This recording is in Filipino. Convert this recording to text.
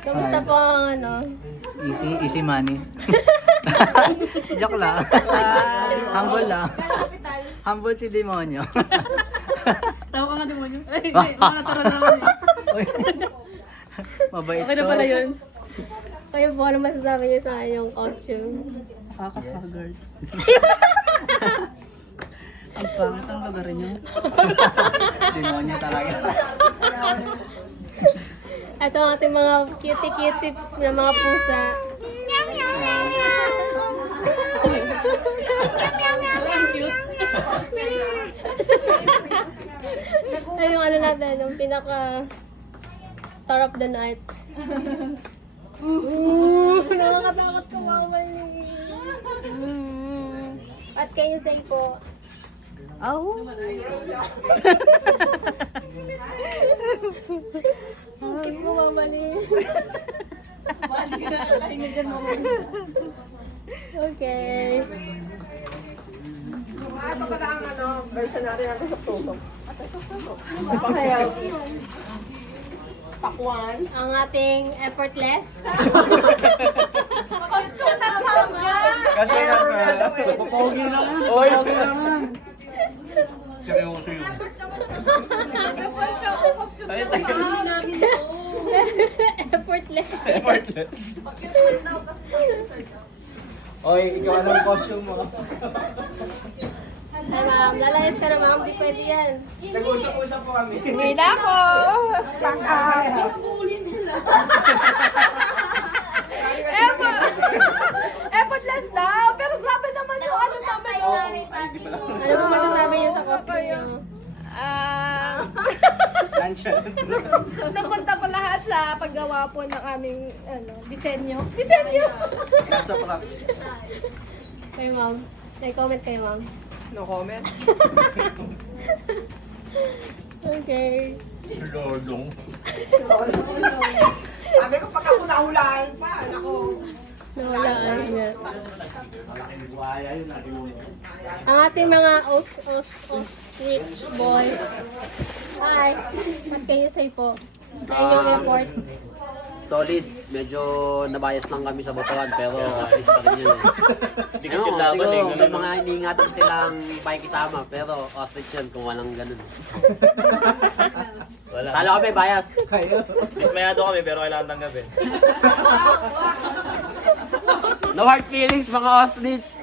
Kamusta po ang ano? Easy money. Joke lang. Humble lang. Humble si demonyo. Tawa ka nga demonyo. Ay, mga tara na naman eh. Mabait Okay na to. pala yun. Kayo po, ano masasabi niyo sa inyong costume? Nakaka-haggard. Ang pangit ang lugar niyo. Demonyo talaga. Ito ang ating mga cutie-cutie na mga pusa. Ay, yung ano natin, yung pinaka star of the night. Nakakatakot kumamali. At kayo say po. Hindi ko mamali. Bali ka na, kain na dyan mamali. Okay. Ito pala ang ano, version natin natin sa puso. Pang-healthy. Pakwan. Ang ating effortless. Costume na pangyan! Kasi Pogi na yan. Oy! Pogi na yan. Seryoso yun. Ay, tayo. Effortless. Oy, ikaw anong costume mo? Ay ma'am, lalayas ka na ma'am. Di pwede yan. Nag-usap-usap po kami. Hindi na ako! Effortless daw! Pero sabi naman yung ano sabi ko. Ano po masasabi niyo sa costume niyo? Luncheon. Napunta po lahat sa paggawa po ng aming disenyo. Disenyo! Nasa practice. Kayo ma'am. May comment kayo ma'am. No comment. Okay. Lordong. Sabi ko pag ako nahulaan pa, ako. Nawalaan niya. Ang ating mga ostrich boys. Hi. At kayo say po. Sa inyong effort. Solid. Medyo nabayas lang kami sa Batuan pero ayos pa rin yun eh. Hindi ka yung laban eh. Siguro may mga iniingatan silang pakikisama pero ostrich yun kung walang ganun. Wala. Kala ko may bias. Kayo. Dismayado kami pero kailangan tanggapin. No hard feelings mga ostrich.